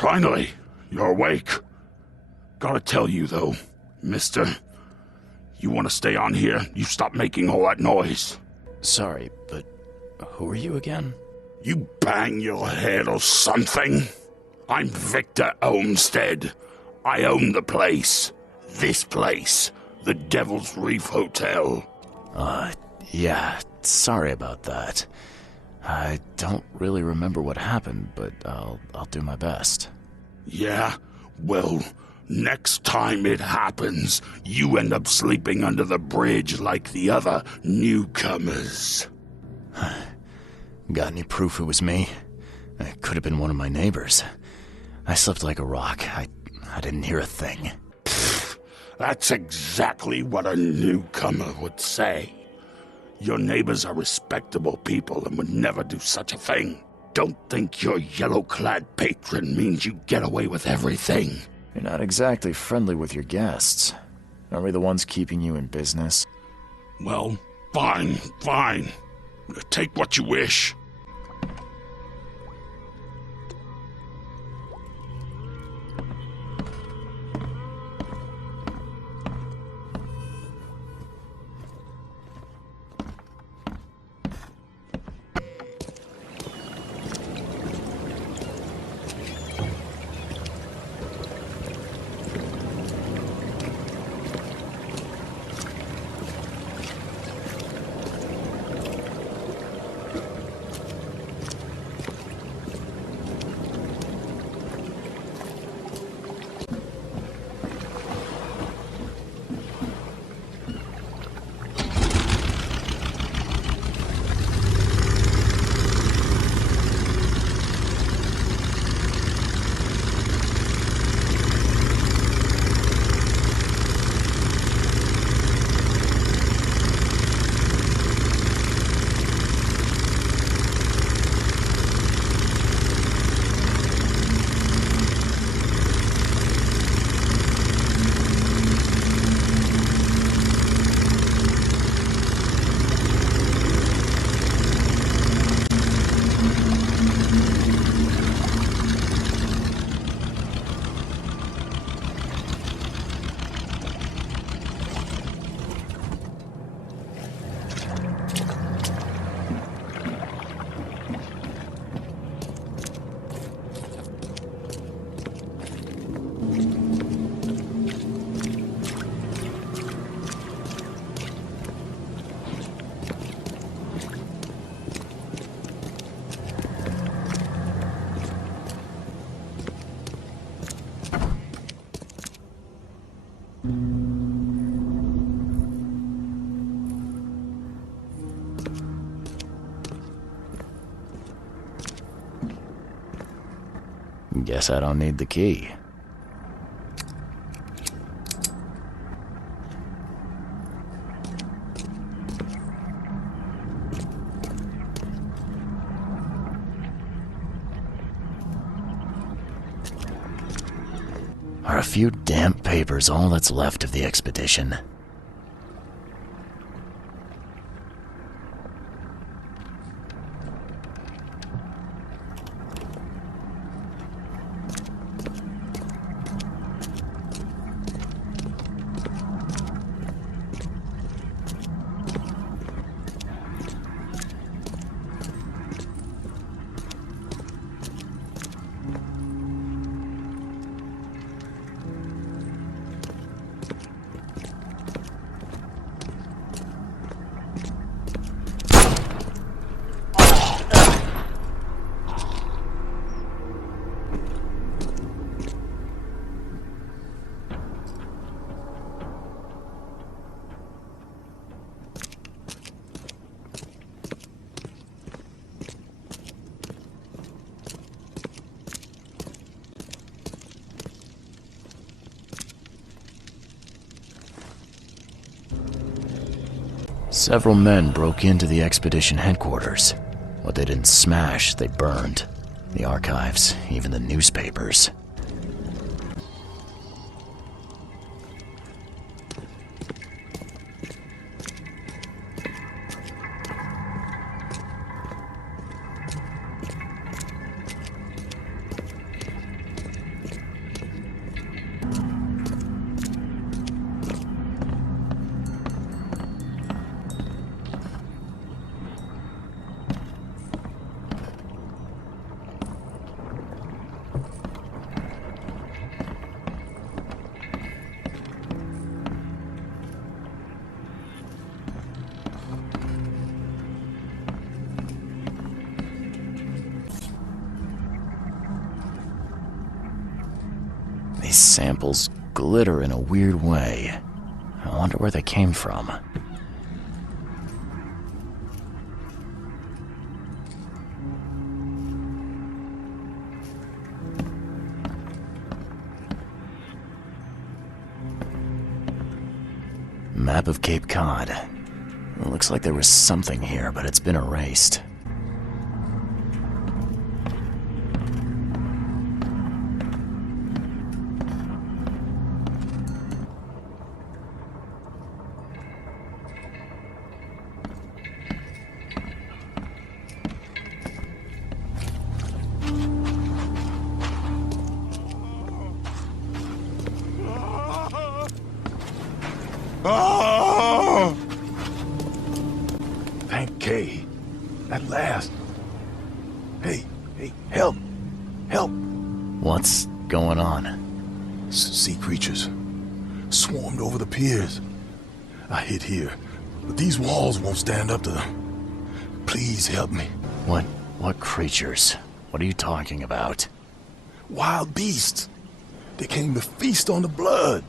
Finally, you're awake. Gotta tell you, though, mister, you want to stay on here, you stop making all that noise. Sorry, but who are you again? You bang your head or something? I'm Victor Olmsted. I own the place. This place. The Devil's Reef Hotel. Yeah, sorry about that. I don't really remember what happened, but I'll do my best. Yeah? Well, next time it happens, you end up sleeping under the bridge like the other newcomers. Got any proof it was me? It could have been one of my neighbors. I slept like a rock. I didn't hear a thing. That's exactly what a newcomer would say. Your neighbors are respectable people and would never do such a thing. Don't think your yellow-clad patron means you get away with everything. You're not exactly friendly with your guests. Aren't we the ones keeping you in business? Well, fine. Take what you wish. Guess I don't need the key. Are a few damp papers all that's left of the expedition? Several men broke into the expedition headquarters. What they didn't smash, they burned. The archives, even the newspapers. These samples glitter in a weird way. I wonder where they came from. Map of Cape Cod. It looks like there was something here, but it's been erased. Oh! Thank Kay. At last. Hey, help! Help! What's going on? Sea creatures swarmed over the piers. I hid here, but these walls won't stand up to them. Please help me. What creatures? What are you talking about? Wild beasts. They came to feast on the blood.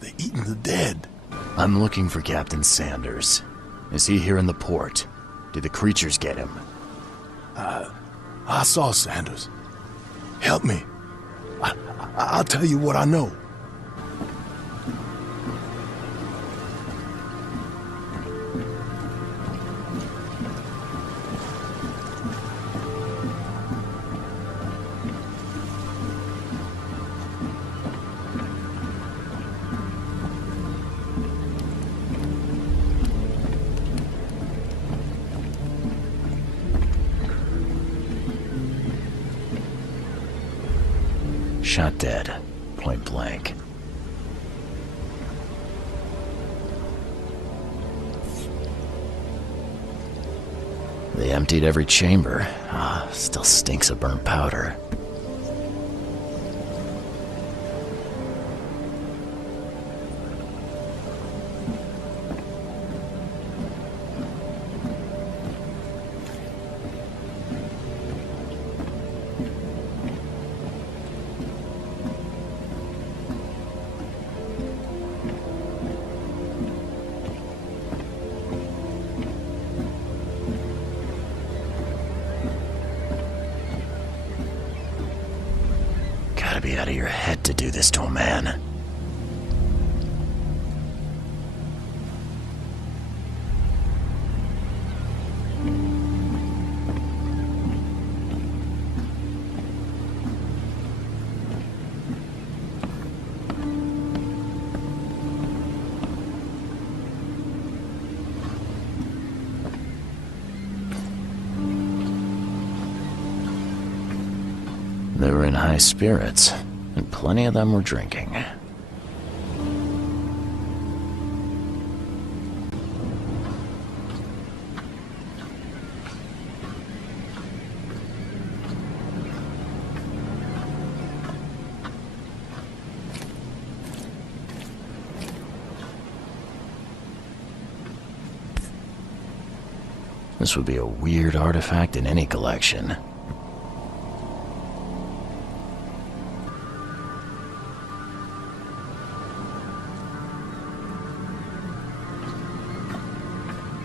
They're eating the dead. I'm looking for Captain Sanders. Is he here in the port? Did the creatures get him? I saw Sanders. Help me. I'll tell you what I know. Shot dead. Point blank. They emptied every chamber. Still stinks of burnt powder. Gotta be out of your head to do this to a man. They were in high spirits, and plenty of them were drinking. This would be a weird artifact in any collection.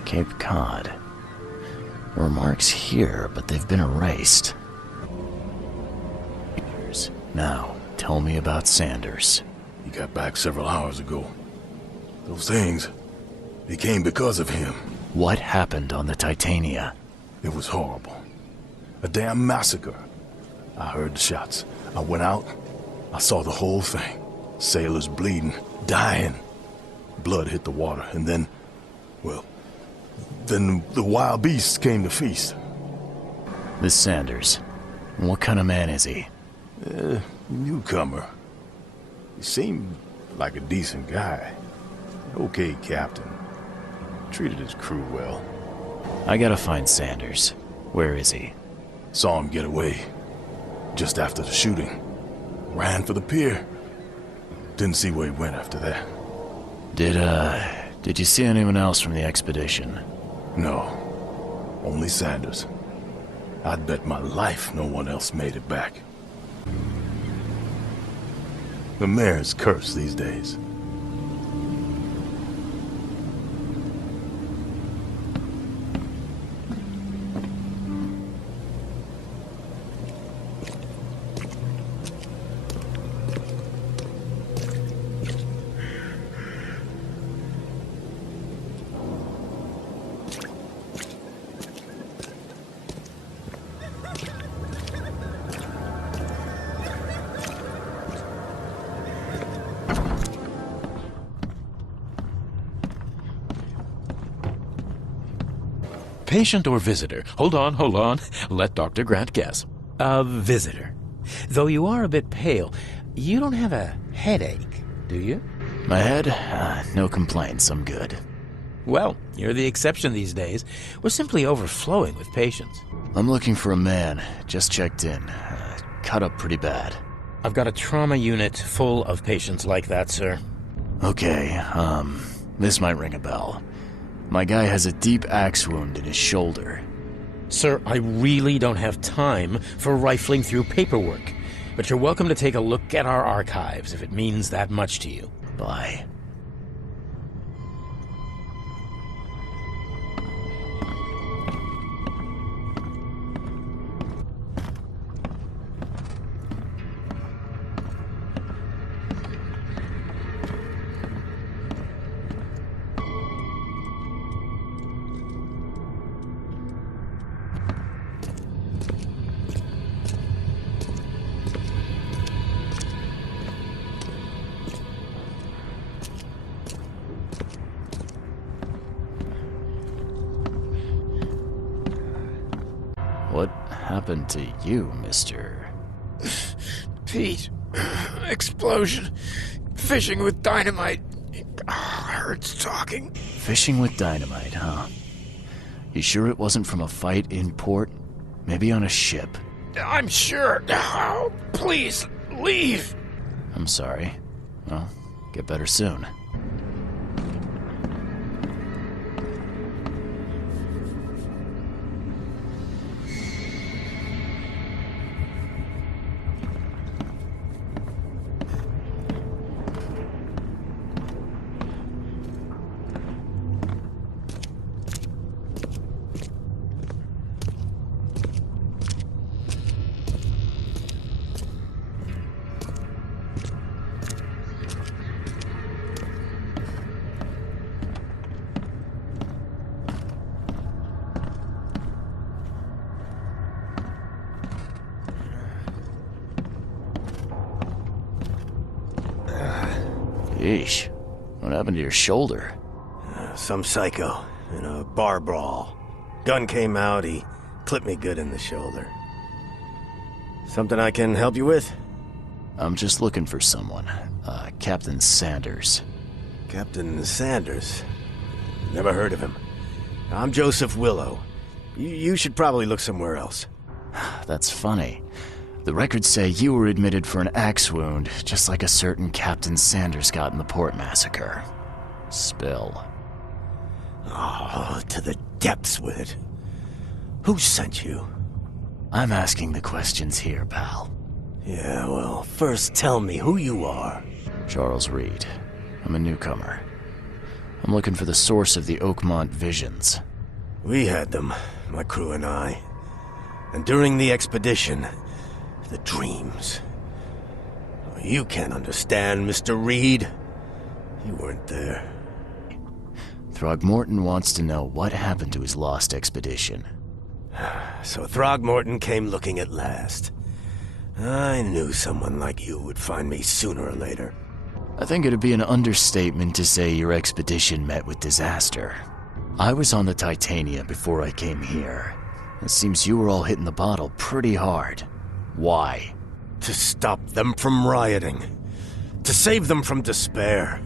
Cape Cod. There are marks here, but they've been erased. Now, tell me about Sanders. He got back several hours ago. Those things, they came because of him. What happened on the Titania? It was horrible. A damn massacre. I heard the shots. I went out. I saw the whole thing. Sailors bleeding, dying. Blood hit the water, and then, well, then the wild beasts came to feast. This Sanders. What kind of man is he? Newcomer. He seemed like a decent guy. Okay, Captain. Treated his crew well. I gotta find Sanders. Where is he? Saw him get away. Just after the shooting. Ran for the pier. Didn't see where he went after that. Did you see anyone else from the expedition? No, only Sanders. I'd bet my life no one else made it back. The mayor's cursed these days. Patient or visitor? Hold on. Let Dr. Grant guess. A visitor. Though you are a bit pale, you don't have a headache, do you? My head? No complaints, I'm good. Well, you're the exception these days. We're simply overflowing with patients. I'm looking for a man. Just checked in. Cut up pretty bad. I've got a trauma unit full of patients like that, sir. Okay, this might ring a bell. My guy has a deep axe wound in his shoulder. Sir, I really don't have time for rifling through paperwork. But you're welcome to take a look at our archives if it means that much to you. Bye. What happened to you, mister? Pete. Explosion. Fishing with dynamite. Hurts talking. Fishing with dynamite, huh? You sure it wasn't from a fight in port? Maybe on a ship? I'm sure. Oh, please, leave. I'm sorry. Well, get better soon. Yeesh. What happened to your shoulder? Some psycho in a bar brawl. Gun came out, he clipped me good in the shoulder. Something I can help you with? I'm just looking for someone. Captain Sanders. Captain Sanders? Never heard of him. I'm Joseph Willow. You should probably look somewhere else. That's funny. The records say you were admitted for an axe wound, just like a certain Captain Sanders got in the port massacre. Spill. Oh, to the depths with it. Who sent you? I'm asking the questions here, pal. Yeah, well, first tell me who you are. Charles Reed. I'm a newcomer. I'm looking for the source of the Oakmont visions. We had them, my crew and I. And during the expedition, the dreams. You can't understand, Mr. Reed. You weren't there. Throgmorton wants to know what happened to his lost expedition. So Throgmorton came looking at last. I knew someone like you would find me sooner or later. I think it'd be an understatement to say your expedition met with disaster. I was on the Titania before I came here. It seems you were all hitting the bottle pretty hard. Why? To stop them from rioting. To save them from despair.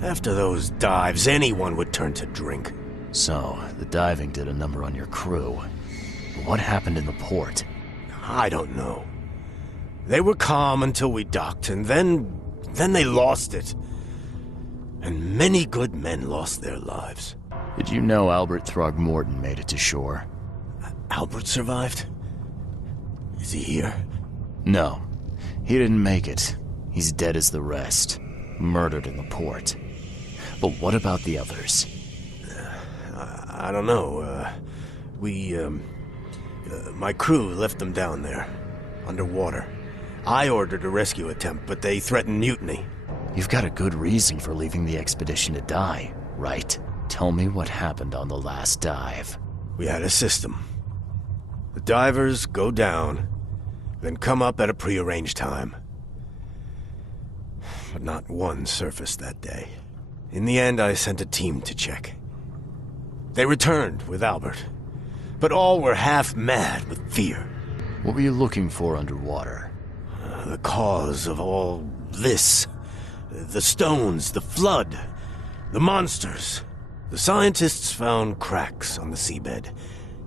After those dives, anyone would turn to drink. So, the diving did a number on your crew. But what happened in the port? I don't know. They were calm until we docked, and then they lost it. And many good men lost their lives. Did you know Albert Throgmorton made it to shore? Albert survived? Is he here? No, he didn't make it. He's dead as the rest. Murdered in the port. But what about the others? I don't know. My crew left them down there, underwater. I ordered a rescue attempt, but they threatened mutiny. You've got a good reason for leaving the expedition to die, right? Tell me what happened on the last dive. We had a system. The divers go down, then come up at a prearranged time. But not one surfaced that day. In the end, I sent a team to check. They returned with Albert, but all were half mad with fear. What were you looking for underwater? The cause of all this. The stones, the flood, the monsters. The scientists found cracks on the seabed.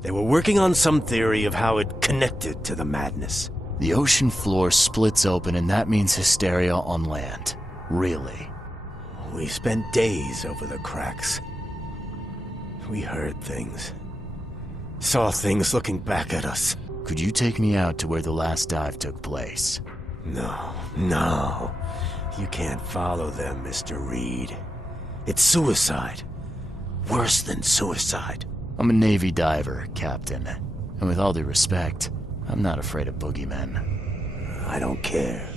They were working on some theory of how it connected to the madness. The ocean floor splits open and that means hysteria on land. Really? We spent days over the cracks. We heard things. Saw things looking back at us. Could you take me out to where the last dive took place? No. You can't follow them, Mr. Reed. It's suicide. Worse than suicide. I'm a Navy diver, Captain. And with all due respect, I'm not afraid of boogeymen. I don't care.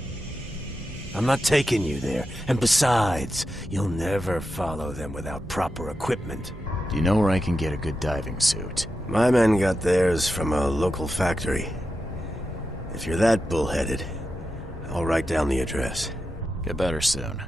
I'm not taking you there. And besides, you'll never follow them without proper equipment. Do you know where I can get a good diving suit? My men got theirs from a local factory. If you're that bullheaded, I'll write down the address. Get better soon.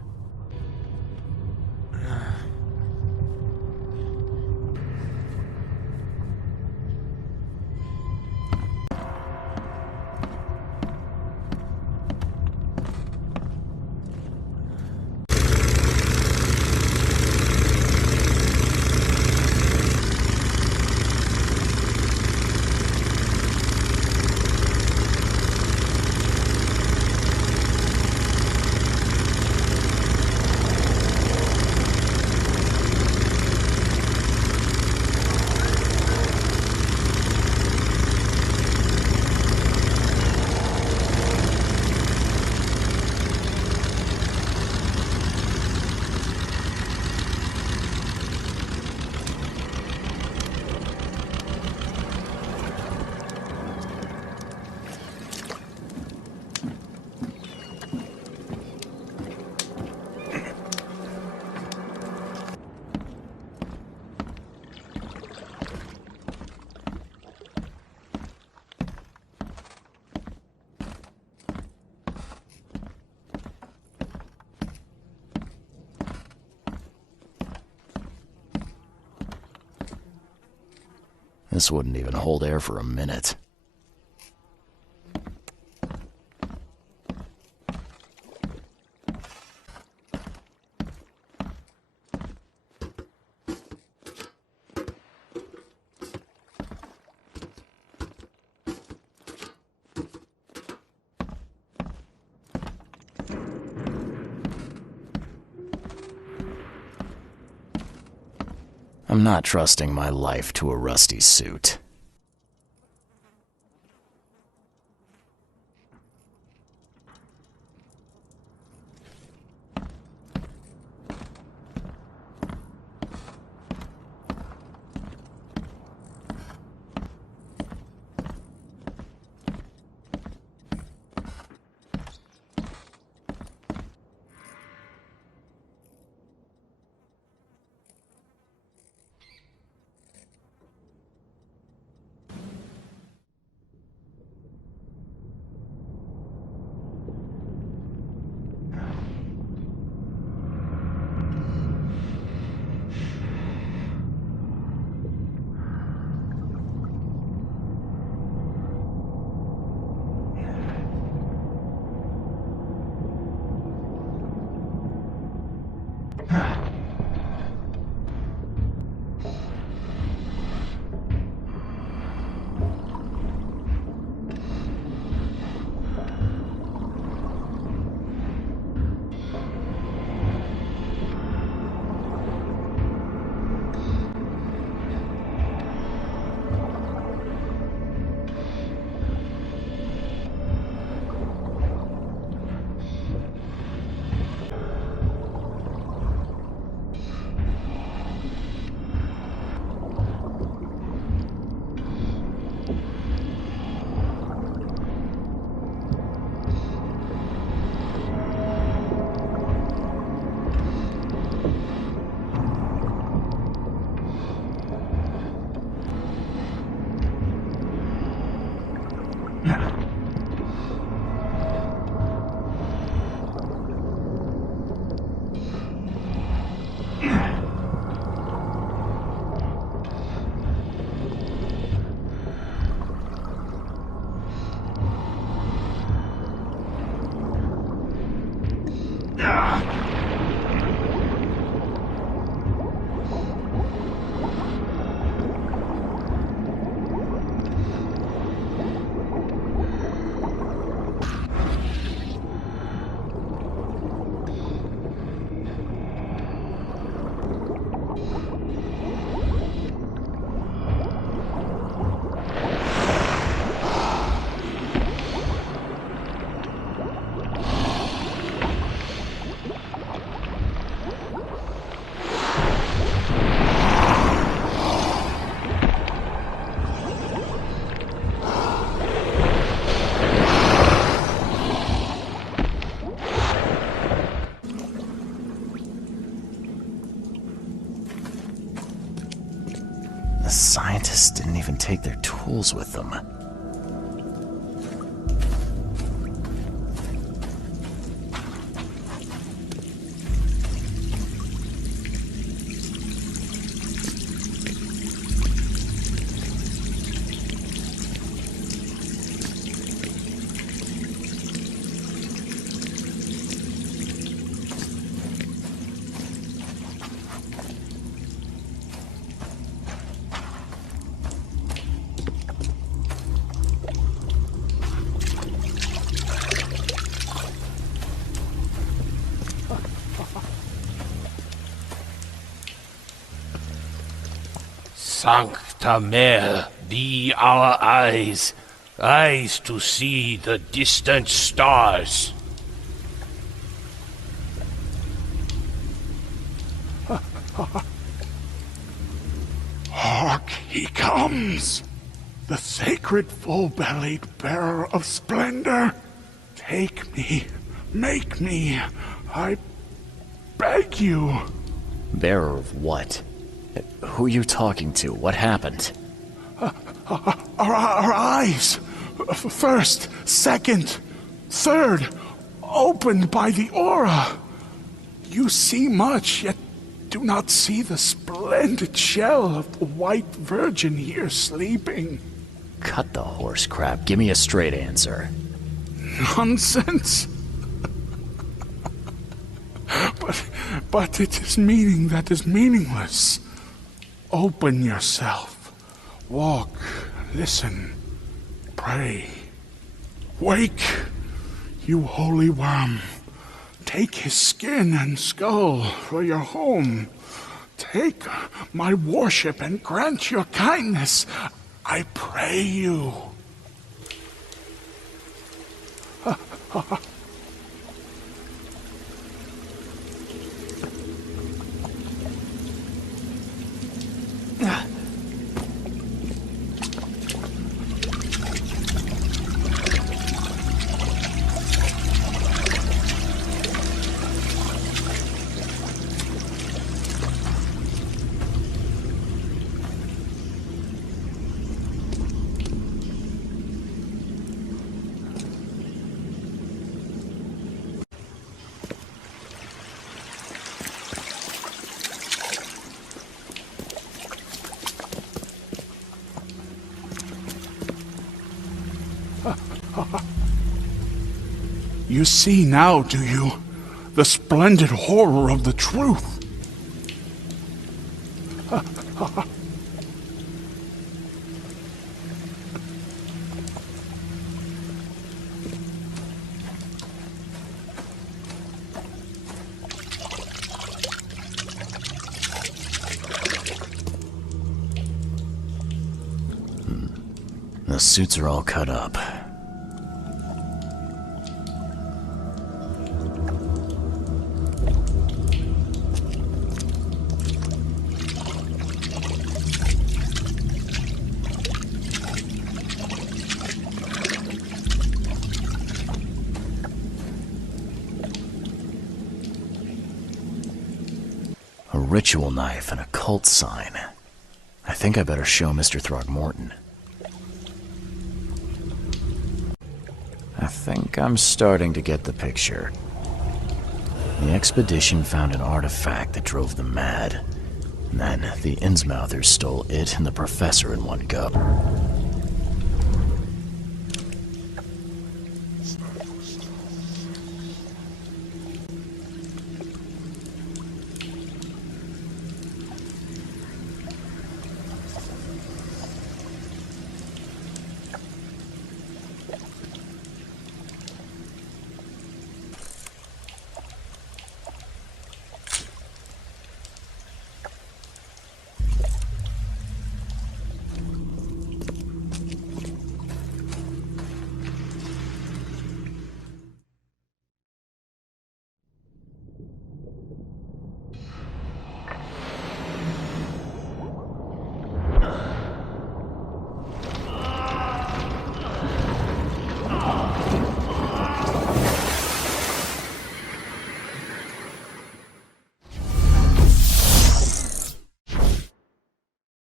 This wouldn't even hold air for a minute. I'm not trusting my life to a rusty suit. The scientists didn't even take their tools with them. Sancta Mare, be our eyes, eyes to see the distant stars. Hark, he comes! The sacred full-bellied bearer of splendor. Take me, make me, I beg you. Bearer of what? Who are you talking to? What happened? Our eyes, first, second, third, opened by the aura. You see much, yet do not see the splendid shell of the White Virgin here sleeping. Cut the horse crap. Give me a straight answer. Nonsense. But it is meaning that is meaningless. Open yourself. Walk, listen, pray. Wake, you holy worm. Take his skin and skull for your home. Take my worship and grant your kindness. I pray you. You see now, do you? The splendid horror of the truth. The suits are all cut up. A ritual knife and a cult sign. I think I better show Mr. Throgmorton. I think I'm starting to get the picture. The expedition found an artifact that drove them mad. And then the Innsmouthers stole it and the professor in one go.